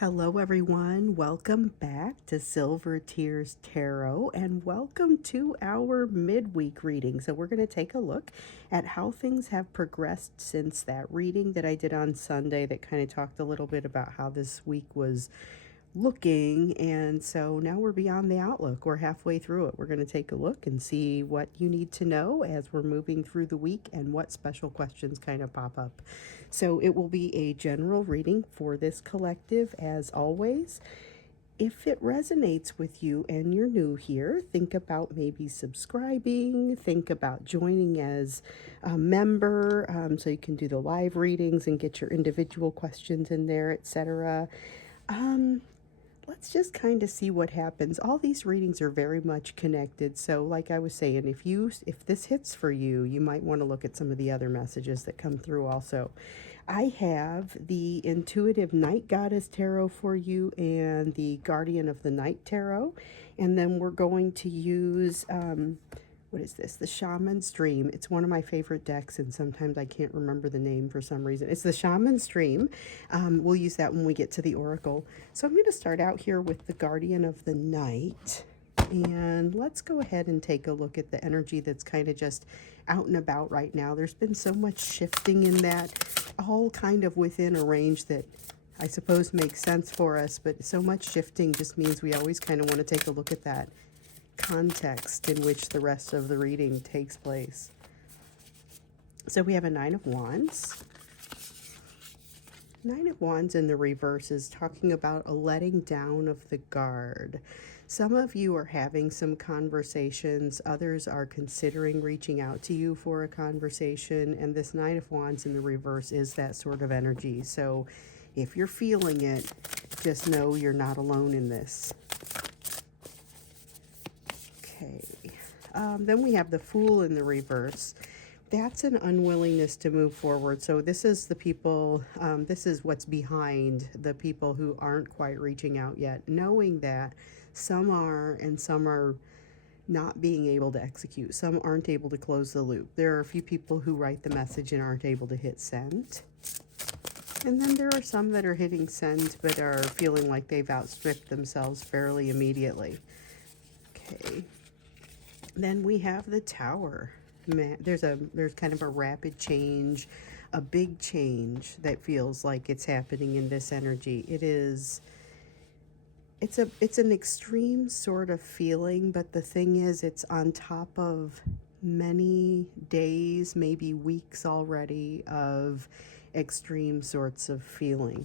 Hello, everyone. Welcome back to Silver Tears Tarot and welcome to our midweek reading. So, we're going to take a look at how things have progressed since that reading that I did on Sunday that kind of talked a little bit about how this week was looking. And so now we're beyond the outlook. We're halfway through it. We're going to take a look and see what you need to know as we're moving through the week and what special questions kind of pop up. So it will be a general reading for this collective as always. If it resonates with you and you're new here, think about maybe subscribing, think about joining as a member so you can do the live readings and get your individual questions in there, etc. Let's just kind of see what happens. All these readings are very much connected. So like I was saying, if this hits for you, you might want to look at some of the other messages that come through also. I have the Intuitive Night Goddess Tarot for you and the Guardian of the Night Tarot. And then we're going to use what is this? The Shaman's Dream. It's one of my favorite decks, and sometimes I can't remember the name for some reason. It's the Shaman's Dream. We'll use that when we get to the Oracle. So I'm going to start out here with the Guardian of the Night. And let's go ahead and take a look at the energy that's kind of just out and about right now. There's been so much shifting in that, all kind of within a range that I suppose makes sense for us, but so much shifting just means we always kind of want to take a look at that context in which the rest of the reading takes place. So we have a Nine of Wands. Nine of Wands in the reverse is talking about a letting down of the guard. Some of you are having some conversations, others are considering reaching out to you for a conversation, and this Nine of Wands in the reverse is that sort of energy. So if you're feeling it, just know you're not alone in this. Okay, then we have the Fool in the reverse. That's an unwillingness to move forward. So this is the people, this is what's behind the people who aren't quite reaching out yet, knowing that some are and some are not being able to execute. Some aren't able to close the loop. There are a few people who write the message and aren't able to hit send. And then there are some that are hitting send but are feeling like they've outstripped themselves fairly immediately. Okay. Then we have the Tower. There's kind of a rapid change, a big change that feels like it's happening in this energy. It's an extreme sort of feeling, but the thing is, it's on top of many days, maybe weeks already of extreme sorts of feeling.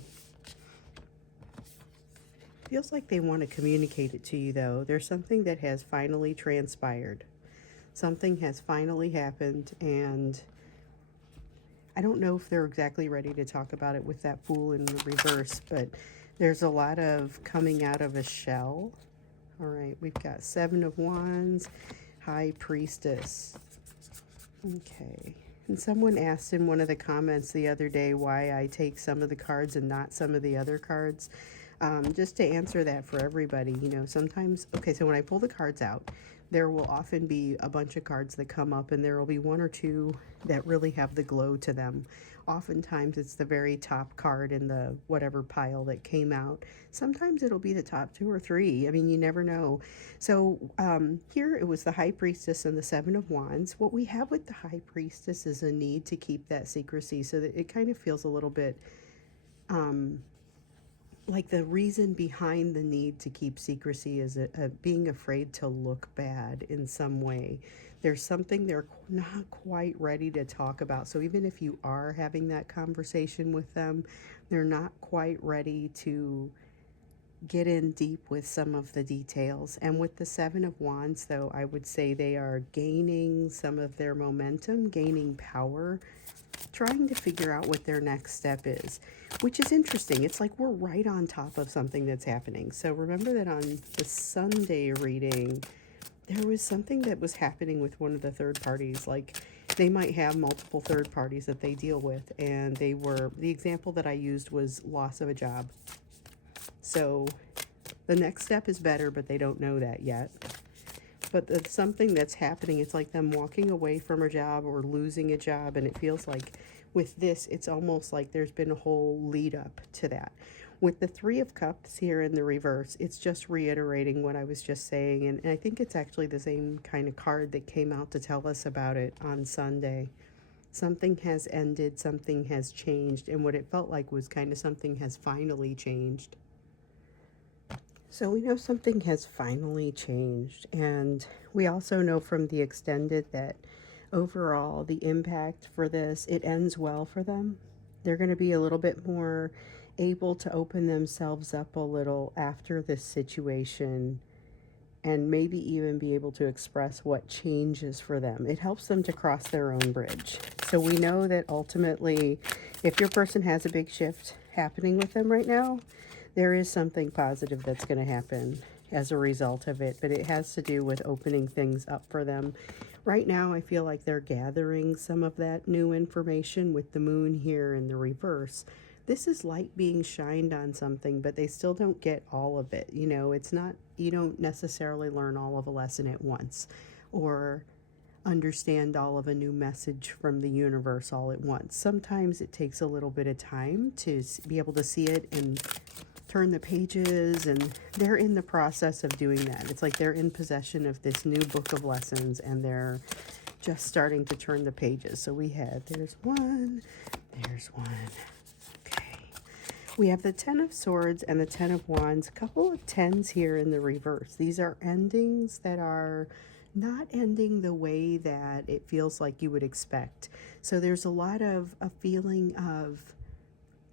Feels like they want to communicate it to you, though. There's something that has finally transpired. Something has finally happened, and I don't know if they're exactly ready to talk about it with that Fool in the reverse, but there's a lot of coming out of a shell. All right, we've got Seven of Wands, High Priestess. Okay. And someone asked in one of the comments the other day why I take some of the cards and not some of the other cards. Just to answer that for everybody, sometimes, okay, so when I pull the cards out, there will often be a bunch of cards that come up, and there will be one or two that really have the glow to them. Oftentimes it's the very top card in the whatever pile that came out. Sometimes it'll be the top two or three. I mean, you never know. So here it was the High Priestess and the Seven of Wands. What we have with the High Priestess is a need to keep that secrecy, so that it kind of feels a little bit like the reason behind the need to keep secrecy is being afraid to look bad in some way. There's something they're not quite ready to talk about. So even if you are having that conversation with them, they're not quite ready to get in deep with some of the details. And with the Seven of Wands, though, I would say they are gaining some of their momentum, gaining power, trying to figure out what their next step is, which is interesting. It's like we're right on top of something that's happening. So remember that on the Sunday reading, there was something that was happening with one of the third parties. Like they might have multiple third parties that they deal with, and the example that I used was loss of a job. So the next step is better, but they don't know that yet. But something that's happening, it's like them walking away from a job or losing a job, and it feels like with this, it's almost like there's been a whole lead up to that. With the Three of Cups here in the reverse, it's just reiterating what I was just saying. And I think it's actually the same kind of card that came out to tell us about it on Sunday. Something has ended, something has changed, and what it felt like was kind of something has finally changed. So we know something has finally changed, and we also know from the extended that overall the impact for this, it ends well for them. They're going to be a little bit more able to open themselves up a little after this situation, and maybe even be able to express what changes for them. It helps them to cross their own bridge. So we know that ultimately, if your person has a big shift happening with them right now, there is something positive that's going to happen as a result of it, but it has to do with opening things up for them. Right now, I feel like they're gathering some of that new information with the moon here in the reverse. This is light being shined on something, but they still don't get all of it. You know, it's not, you don't necessarily learn all of a lesson at once or understand all of a new message from the universe all at once. Sometimes it takes a little bit of time to be able to see it and turn the pages, and they're in the process of doing that. It's like they're in possession of this new book of lessons and they're just starting to turn the pages. So we had, there's one, okay. We have the Ten of Swords and the Ten of Wands, a couple of tens here in the reverse. These are endings that are not ending the way that it feels like you would expect. So there's a lot of a feeling of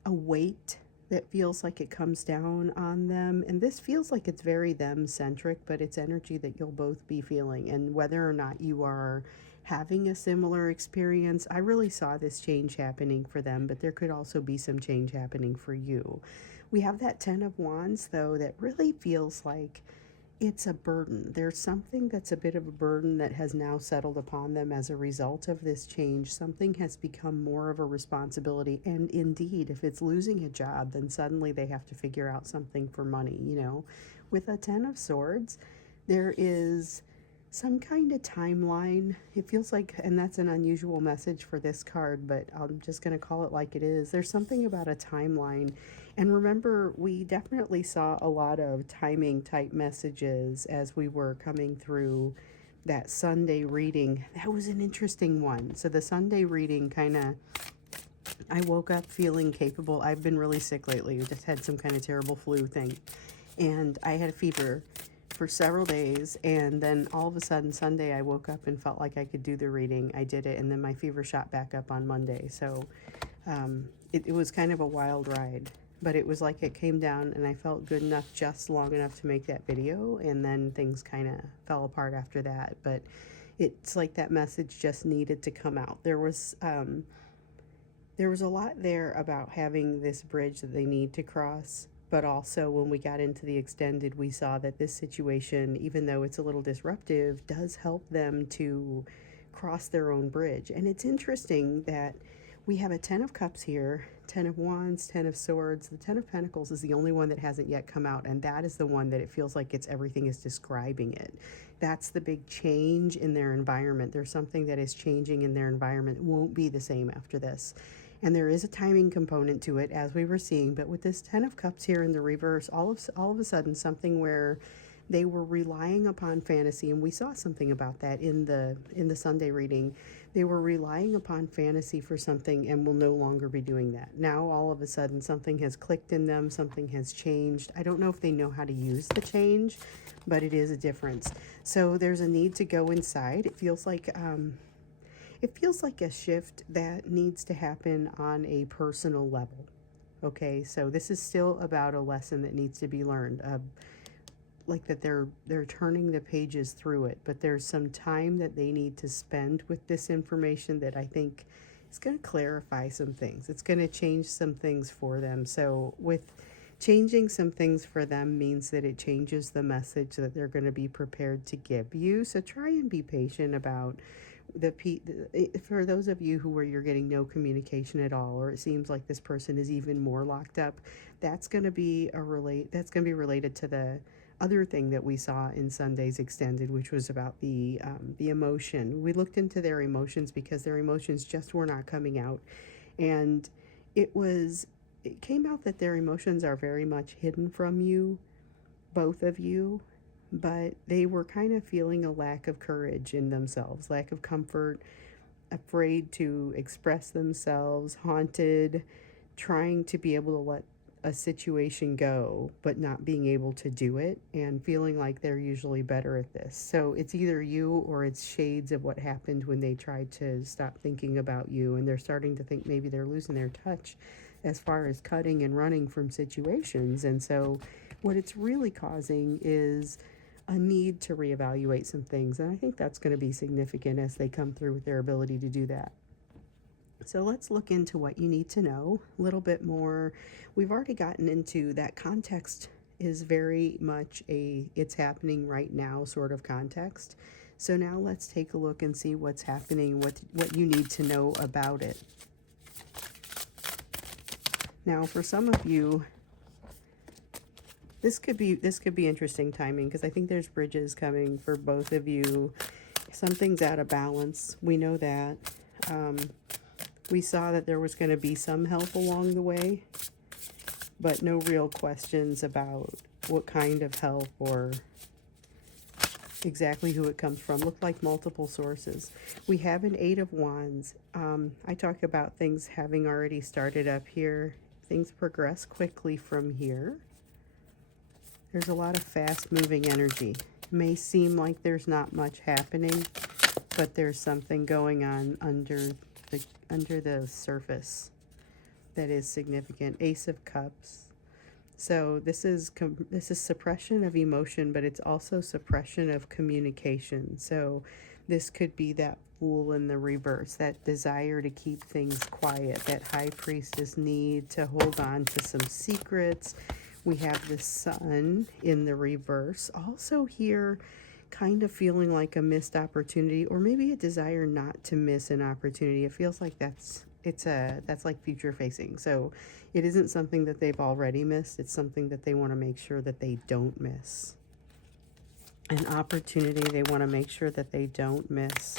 a weight that feels like it comes down on them. And this feels like it's very them-centric, but it's energy that you'll both be feeling. And whether or not you are having a similar experience, I really saw this change happening for them, but there could also be some change happening for you. We have that Ten of Wands, though, that really feels like it's a burden. There's something that's a bit of a burden that has now settled upon them as a result of this change. Something has become more of a responsibility. And indeed, if it's losing a job, then suddenly they have to figure out something for money, you know. With a Ten of Swords, there is some kind of timeline. It feels like, and that's an unusual message for this card, but I'm just going to call it like it is. There's something about a timeline. And remember, we definitely saw a lot of timing type messages as we were coming through that Sunday reading. That was an interesting one. So the Sunday reading kind of, I woke up feeling capable. I've been really sick lately. We just had some kind of terrible flu thing. And I had a fever for several days, and then all of a sudden Sunday I woke up and felt like I could do the reading. I did it, and then my fever shot back up on Monday. So it was kind of a wild ride, but it was like it came down and I felt good enough, just long enough to make that video, and then things kind of fell apart after that. But it's like that message just needed to come out. There was a lot there about having this bridge that they need to cross, but also when we got into the extended, we saw that this situation, even though it's a little disruptive, does help them to cross their own bridge. And it's interesting that we have a Ten of Cups here, Ten of Wands, Ten of Swords. The Ten of Pentacles is the only one that hasn't yet come out, and that is the one that it feels like it's everything is describing it. That's the big change in their environment. There's something that is changing in their environment. It won't be the same after this. And there is a timing component to it, as we were seeing. But with this Ten of Cups here in the reverse, all of a sudden, something where they were relying upon fantasy, and we saw something about that in the Sunday reading. They were relying upon fantasy for something and will no longer be doing that. Now, all of a sudden, something has clicked in them, something has changed. I don't know if they know how to use the change, but it is a difference. So there's a need to go inside. It feels like a shift that needs to happen on a personal level. Okay, so this is still about a lesson that needs to be learned. Like that they're turning the pages through it, but there's some time that they need to spend with this information that I think is going to clarify some things. It's going to change some things for them. So with changing some things for them means that it changes the message that they're going to be prepared to give you. So try and be patient about for those of you where you're getting no communication at all, or it seems like this person is even more locked up, that's going to be related to the other thing that we saw in Sunday's extended, which was about the emotion. We looked into their emotions because their emotions just were not coming out, and it was it came out that their emotions are very much hidden from you, both of you, but they were kind of feeling a lack of courage in themselves, lack of comfort, afraid to express themselves, haunted, trying to be able to let a situation go, but not being able to do it, and feeling like they're usually better at this. So it's either you or it's shades of what happened when they tried to stop thinking about you, and they're starting to think maybe they're losing their touch as far as cutting and running from situations. And so what it's really causing is a need to reevaluate some things. And I think that's going to be significant as they come through with their ability to do that. So let's look into what you need to know a little bit more. We've already gotten into that context is very much a it's happening right now sort of context. So now let's take a look and see what's happening, what you need to know about it. Now, for some of you, this could be interesting timing, because I think there's bridges coming for both of you. Something's out of balance. We know that. We saw that there was going to be some help along the way, but no real questions about what kind of help or exactly who it comes from. Looked like multiple sources. We have an Eight of Wands. I talk about things having already started up here. Things progress quickly from here. There's a lot of fast-moving energy. It may seem like there's not much happening, but there's something going on under the surface that is significant. Ace of Cups. So this is suppression of emotion, but it's also suppression of communication. So this could be that Fool in the reverse, that desire to keep things quiet, that High Priestess need to hold on to some secrets. We have the Sun in the reverse. Also here, kind of feeling like a missed opportunity, or maybe a desire not to miss an opportunity. It feels like that's like future facing. So it isn't something that they've already missed. It's something that they want to make sure that they don't miss. An opportunity they want to make sure that they don't miss.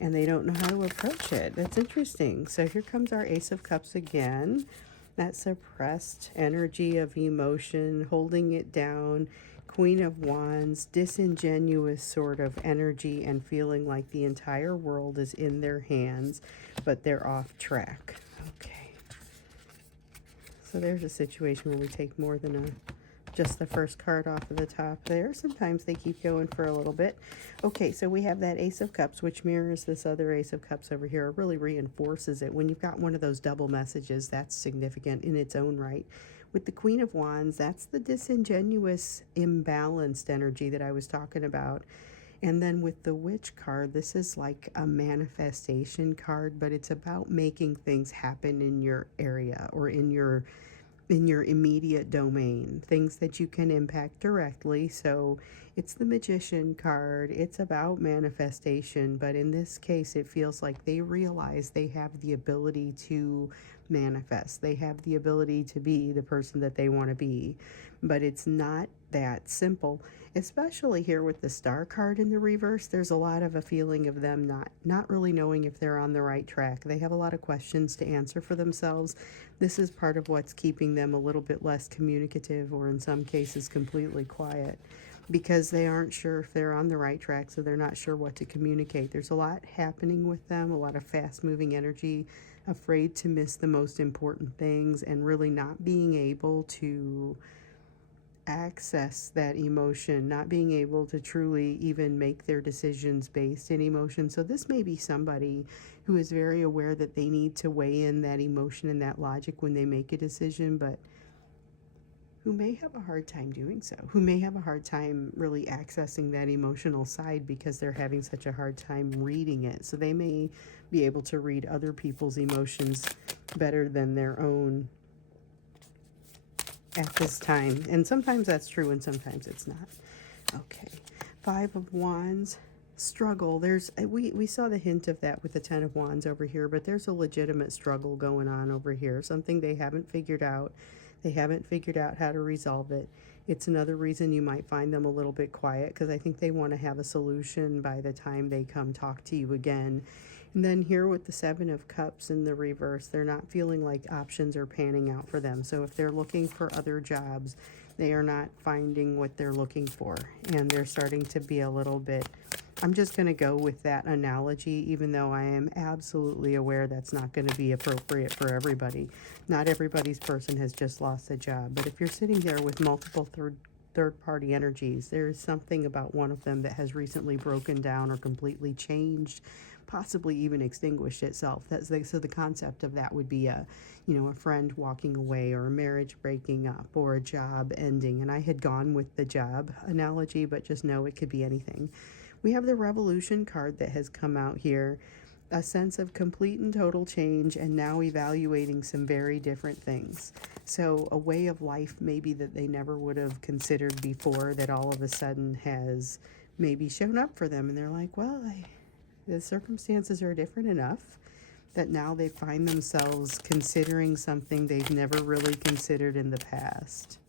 And they don't know how to approach it. That's interesting. So here comes our Ace of Cups again. That suppressed energy of emotion, holding it down. Queen of Wands, disingenuous sort of energy and feeling like the entire world is in their hands, but they're off track. Okay. So there's a situation where we take more than just the first card off of the top there. Sometimes they keep going for a little bit. Okay, so we have that Ace of Cups, which mirrors this other Ace of Cups over here. It really reinforces it. When you've got one of those double messages, that's significant in its own right. With the Queen of Wands, that's the disingenuous, imbalanced energy that I was talking about. And then with the Witch card, this is like a manifestation card, but it's about making things happen in your area or in your immediate domain, things that you can impact directly. So it's the Magician card. It's about manifestation, but in this case, it feels like they realize they have the ability to manifest. They have the ability to be the person that they want to be, but it's not that simple. Especially here with the Star card in the reverse, there's a lot of a feeling of them not really knowing if they're on the right track. They have a lot of questions to answer for themselves. This is part of what's keeping them a little bit less communicative, or in some cases completely quiet, because they aren't sure if they're on the right track, so they're not sure what to communicate. There's a lot happening with them, a lot of fast-moving energy, afraid to miss the most important things, and really not being able to access that emotion, not being able to truly even make their decisions based in emotion. So this may be somebody who is very aware that they need to weigh in that emotion and that logic when they make a decision, but who may have a hard time doing so, who may have a hard time really accessing that emotional side because they're having such a hard time reading it. So they may be able to read other people's emotions better than their own at this time. And sometimes that's true and sometimes it's not. Okay. Five of Wands. Struggle. We saw the hint of that with the Ten of Wands over here, but there's a legitimate struggle going on over here. Something they haven't figured out. They haven't figured out how to resolve it. It's another reason you might find them a little bit quiet, because I think they want to have a solution by the time they come talk to you again. And then here with the Seven of Cups in the reverse, they're not feeling like options are panning out for them. So if they're looking for other jobs, they are not finding what they're looking for. And they're starting to be a little bit, I'm just going to go with that analogy, even though I am absolutely aware that's not going to be appropriate for everybody. Not everybody's person has just lost a job. But if you're sitting there with multiple third-party energies, there is something about one of them that has recently broken down or completely changed, possibly even extinguished itself. So the concept of that would be a friend walking away, or a marriage breaking up, or a job ending. And I had gone with the job analogy, but just know it could be anything. We have the Revolution card that has come out here, a sense of complete and total change, and now evaluating some very different things. So a way of life maybe that they never would have considered before, that all of a sudden has maybe shown up for them, and they're like, well, the circumstances are different enough that now they find themselves considering something they've never really considered in the past.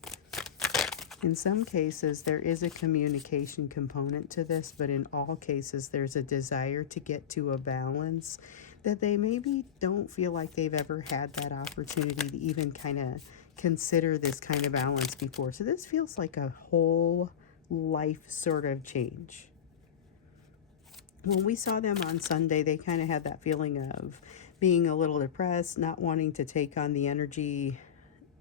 In some cases, there is a communication component to this, but in all cases, there's a desire to get to a balance that they maybe don't feel like they've ever had that opportunity to even kind of consider this kind of balance before. So this feels like a whole life sort of change. When we saw them on Sunday, they kind of had that feeling of being a little depressed, not wanting to take on the energy,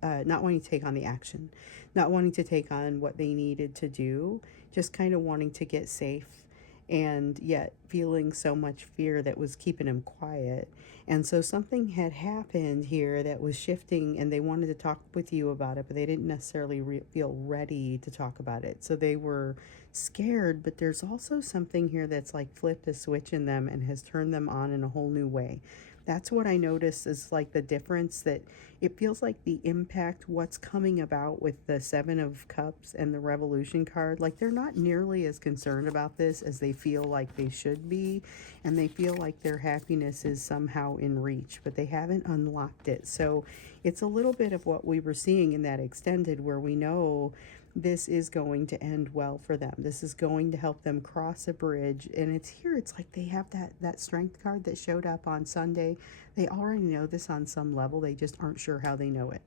not wanting to take on the action, not wanting to take on what they needed to do, just kind of wanting to get safe, and yet feeling so much fear that was keeping them quiet. And so something had happened here that was shifting, and they wanted to talk with you about it, but they didn't necessarily feel ready to talk about it. So they were scared, but there's also something here that's like flipped a switch in them and has turned them on in a whole new way. That's what I notice is like the difference, that it feels like the impact, what's coming about with the Seven of Cups and the Revolution card, like they're not nearly as concerned about this as they feel like they should be, and they feel like their happiness is somehow in reach, but they haven't unlocked it. So it's a little bit of what we were seeing in that extended, where we know this is going to end well for them. This is going to help them cross a bridge. And it's here, it's like they have that strength card that showed up on Sunday. They already know this on some level. They just aren't sure how they know it,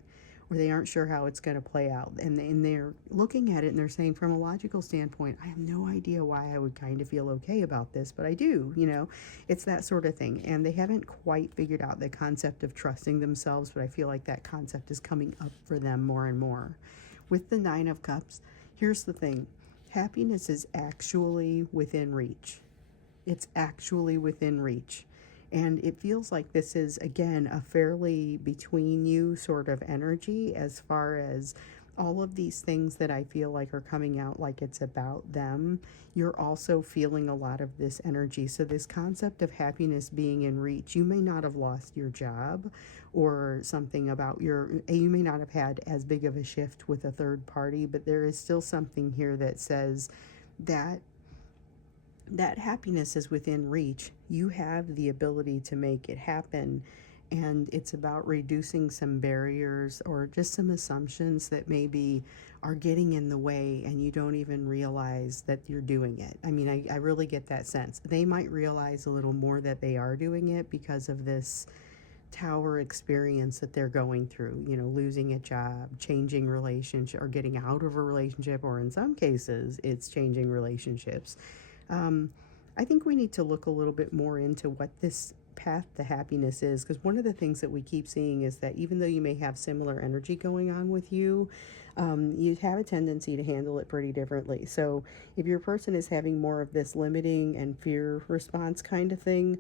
or they aren't sure how it's going to play out. And they're looking at it and they're saying, from a logical standpoint, I have no idea why I would kind of feel okay about this, but I do, it's that sort of thing. And they haven't quite figured out the concept of trusting themselves, but I feel like that concept is coming up for them more and more. With the Nine of Cups, here's the thing. Happiness is actually within reach. It's actually within reach. And it feels like this is, again, a fairly between you sort of energy, as far as all of these things that I feel like are coming out like it's about them. You're also feeling a lot of this energy. So this concept of happiness being in reach, you may not have lost your job, or something about you may not have had as big of a shift with a third party, but there is still something here that says that happiness is within reach. You have the ability to make it happen. And it's about reducing some barriers, or just some assumptions that maybe are getting in the way, and you don't even realize that you're doing it. I mean, I really get that sense. They might realize a little more that they are doing it because of this tower experience that they're going through, losing a job, changing relationship, or getting out of a relationship, or in some cases, it's changing relationships. I think we need to look a little bit more into what this path to happiness is, because one of the things that we keep seeing is that even though you may have similar energy going on with you, you have a tendency to handle it pretty differently. So if your person is having more of this limiting and fear response kind of thing,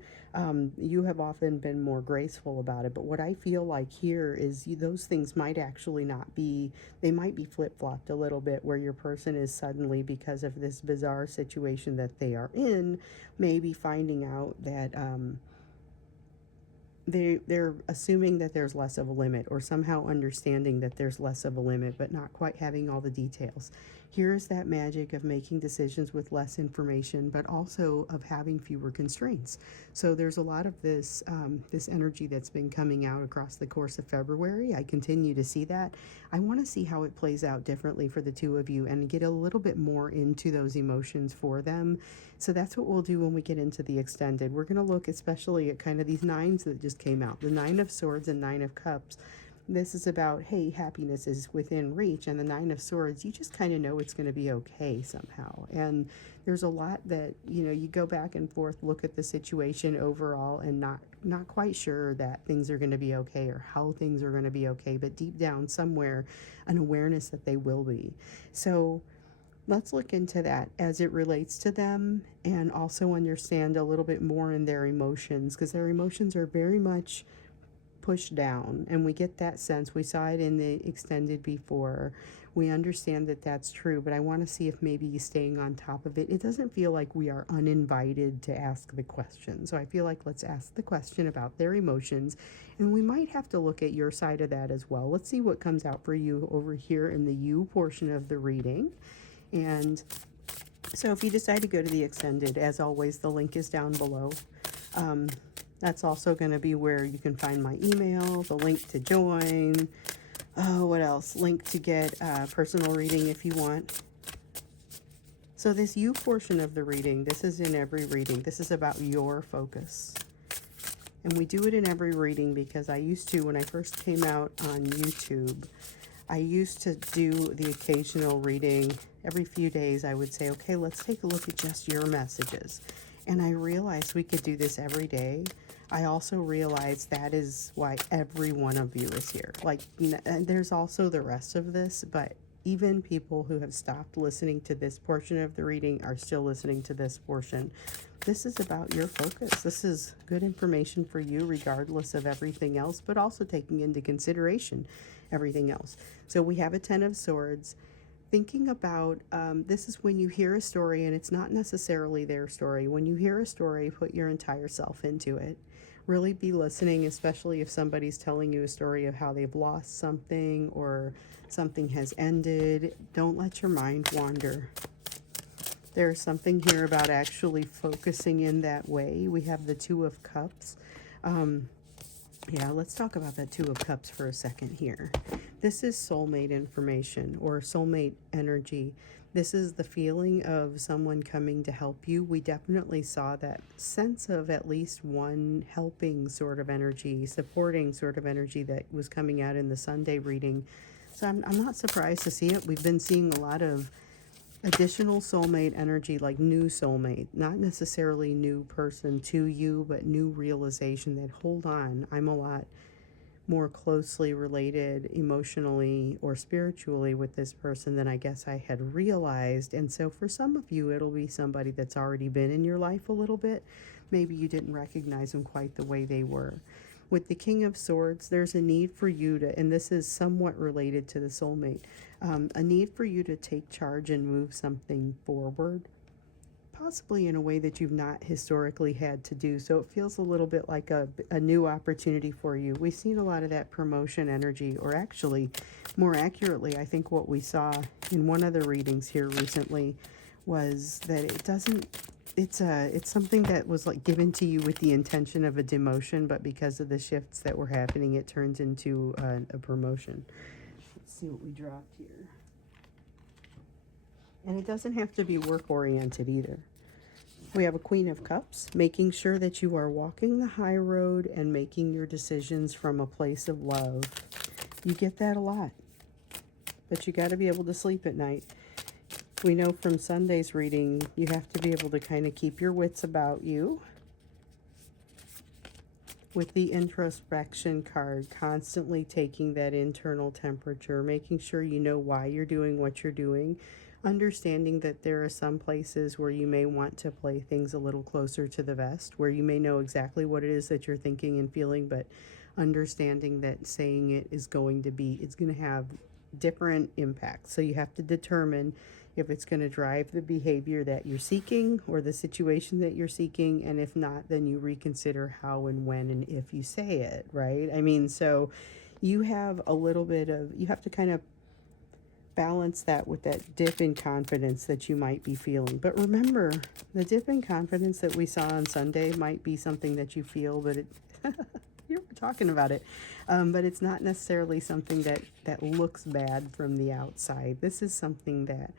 you have often been more graceful about it. But what I feel like here is those things might actually not be, they might be flip-flopped a little bit, where your person is suddenly, because of this bizarre situation that they are in, maybe finding out that they're assuming that there's less of a limit, or somehow understanding that there's less of a limit, but not quite having all the details. Here's that magic of making decisions with less information, but also of having fewer constraints. So there's a lot of this energy that's been coming out across the course of February. I continue to see that. I want to see how it plays out differently for the two of you and get a little bit more into those emotions for them. So that's what we'll do when we get into the extended. We're going to look especially at kind of these nines that just came out, the Nine of Swords and Nine of Cups. This is about, hey, happiness is within reach. And the Nine of Swords, you just kind of know it's going to be okay somehow. And there's a lot that, you go back and forth, look at the situation overall, and not quite sure that things are going to be okay or how things are going to be okay. But deep down somewhere, an awareness that they will be. So let's look into that as it relates to them, and also understand a little bit more in their emotions, because their emotions are very much pushed down, and we get that sense. We saw it in the extended before. We understand that that's true, but I want to see if maybe staying on top of it. It doesn't feel like we are uninvited to ask the question. So I feel like let's ask the question about their emotions, and we might have to look at your side of that as well. Let's see what comes out for you over here in the you portion of the reading. And so if you decide to go to the extended, as always, the link is down below. That's also going to be where you can find my email, the link to join. Oh, what else? Link to get personal reading if you want. So this you portion of the reading, this is in every reading. This is about your focus. And we do it in every reading because I used to, when I first came out on YouTube, I used to do the occasional reading. Every few days I would say, okay, let's take a look at just your messages. And I realized we could do this every day. I also realized that is why every one of you is here. Like, and there's also the rest of this, but even people who have stopped listening to this portion of the reading are still listening to this portion. This is about your focus. This is good information for you regardless of everything else, but also taking into consideration everything else. So we have a Ten of Swords. Thinking about, this is when you hear a story and it's not necessarily their story. When you hear a story, put your entire self into it. Really be listening, especially if somebody's telling you a story of how they've lost something or something has ended. Don't let your mind wander. There's something here about actually focusing in that way. We have the Two of Cups. Yeah, let's talk about that Two of Cups for a second here. This is soulmate information or soulmate energy. This is the feeling of someone coming to help you. We definitely saw that sense of at least one helping sort of energy, supporting sort of energy that was coming out in the Sunday reading. So I'm not surprised to see it. We've been seeing a lot of additional soulmate energy, like new soulmate, not necessarily new person to you, but new realization that, hold on, I'm a lot more closely related emotionally or spiritually with this person than I guess I had realized. And so for some of you, it'll be somebody that's already been in your life a little bit. Maybe you didn't recognize them quite the way they were. With the King of Swords, there's a need for you to, and this is somewhat related to the soulmate, a need for you to take charge and move something forward, possibly in a way that you've not historically had to do. So it feels a little bit like a new opportunity for you. We've seen a lot of that promotion energy, or actually, more accurately, I think what we saw in one of the readings here recently was that it doesn't, it's something that was like given to you with the intention of a demotion, but because of the shifts that were happening, it turns into a promotion. Let's see what we dropped here. And it doesn't have to be work-oriented either. We have a Queen of Cups, making sure that you are walking the high road and making your decisions from a place of love. You get that a lot, but you got to be able to sleep at night. We know from Sunday's reading, you have to be able to kind of keep your wits about you. With the introspection card, constantly taking that internal temperature, making sure you know why you're doing what you're doing, understanding that there are some places where you may want to play things a little closer to the vest, where you may know exactly what it is that you're thinking and feeling, but understanding that saying it is going to be, it's going to have different impacts. So you have to determine if it's going to drive the behavior that you're seeking or the situation that you're seeking. And if not, then you reconsider how and when and if you say it, right? I mean, so you have a little bit of, you have to kind of balance that with that dip in confidence that you might be feeling. But remember, the dip in confidence that we saw on Sunday might be something that you feel, but it, you're talking about it, but it's not necessarily something that looks bad from the outside. This is something that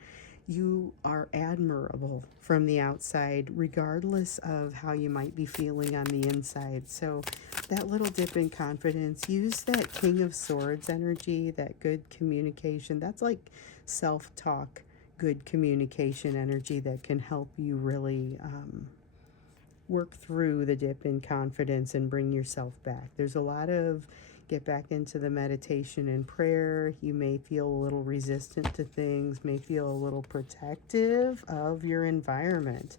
you are admirable from the outside, regardless of how you might be feeling on the inside. So that little dip in confidence, use that King of Swords energy, that good communication. That's like self-talk, good communication energy that can help you really work through the dip in confidence and bring yourself back. There's a lot of get back into the meditation and prayer. You may feel a little resistant to things, may feel a little protective of your environment.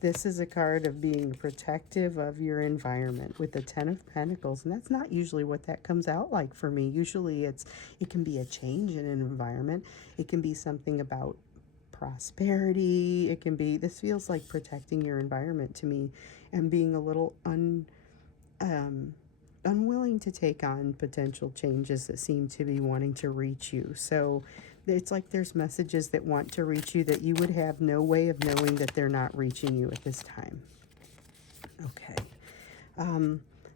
This is a card of being protective of your environment with the Ten of Pentacles, and that's not usually what that comes out like for me. Usually it can be a change in an environment. It can be something about prosperity. It can be, this feels like protecting your environment to me and being a little unwilling to take on potential changes that seem to be wanting to reach you. So it's like there's messages that want to reach you that you would have no way of knowing that they're not reaching you at this time. Okay.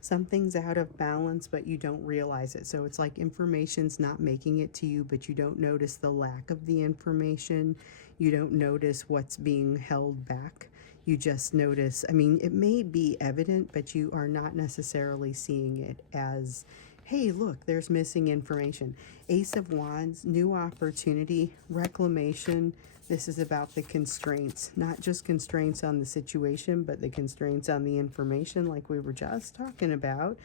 Something's out of balance, but you don't realize it. So it's like information's not making it to you, but you don't notice the lack of the information. You don't notice what's being held back. You just notice, I mean, it may be evident, but you are not necessarily seeing it as, hey, look, there's missing information. Ace of Wands, new opportunity, reclamation. This is about the constraints, not just constraints on the situation, but the constraints on the information like we were just talking about.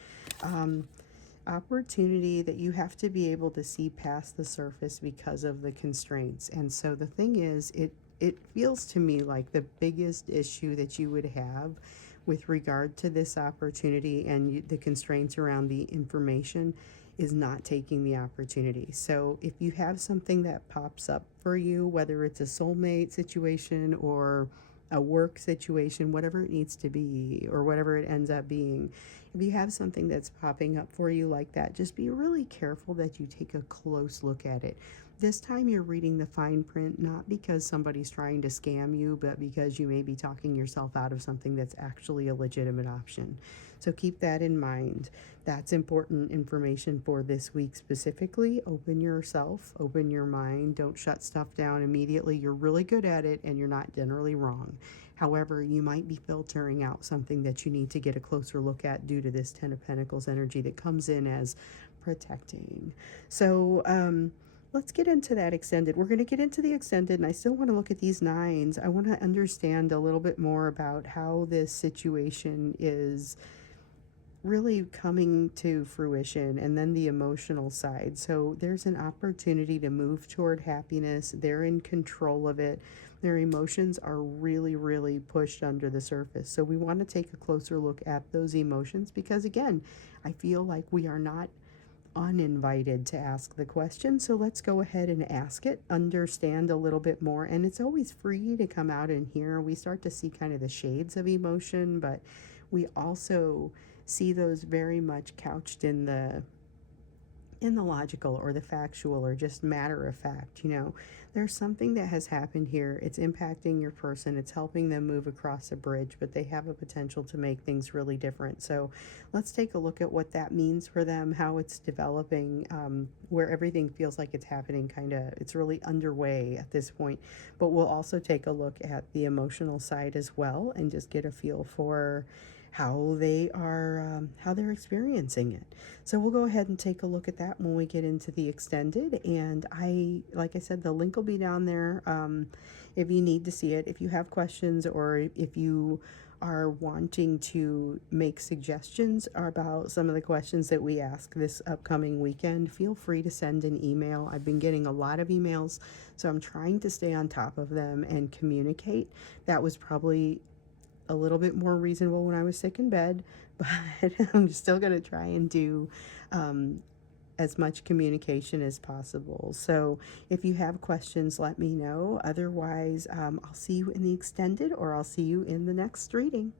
Opportunity that you have to be able to see past the surface because of the constraints. And so the thing is, it feels to me like the biggest issue that you would have with regard to this opportunity and the constraints around the information is not taking the opportunity. So if you have something that pops up for you, whether it's a soulmate situation or a work situation, whatever it needs to be or whatever it ends up being, if you have something that's popping up for you like that, just be really careful that you take a close look at it. This time you're reading the fine print, not because somebody's trying to scam you, but because you may be talking yourself out of something that's actually a legitimate option. So keep that in mind. That's important information for this week specifically. Open yourself, open your mind. Don't shut stuff down immediately. You're really good at it and you're not generally wrong. However, you might be filtering out something that you need to get a closer look at due to this Ten of Pentacles energy that comes in as protecting. So, let's get into that extended. We're going to get into the extended, and I still want to look at these nines. I want to understand a little bit more about how this situation is really coming to fruition, and then the emotional side. So there's an opportunity to move toward happiness. They're in control of it. Their emotions are really, really pushed under the surface. So we want to take a closer look at those emotions because, again, I feel like we are not uninvited to ask the question. So let's go ahead and ask it, understand a little bit more. And it's always free to come out in here. We start to see kind of the shades of emotion, but we also see those very much couched in the logical or the factual or just matter of fact. You know, there's something that has happened here. It's impacting your person. It's helping them move across a bridge, but they have a potential to make things really different. So let's take a look at what that means for them, how it's developing, where everything feels like it's happening kind of, it's really underway at this point. But we'll also take a look at the emotional side as well and just get a feel for how they are, how they're experiencing it. So we'll go ahead and take a look at that when we get into the extended. And like I said, the link will be down there if you need to see it. If you have questions or if you are wanting to make suggestions about some of the questions that we ask this upcoming weekend, feel free to send an email. I've been getting a lot of emails, so I'm trying to stay on top of them and communicate. That was probably a little bit more reasonable when I was sick in bed, but I'm still going to try and do as much communication as possible. So if you have questions, let me know. Otherwise, I'll see you in the extended, or I'll see you in the next reading.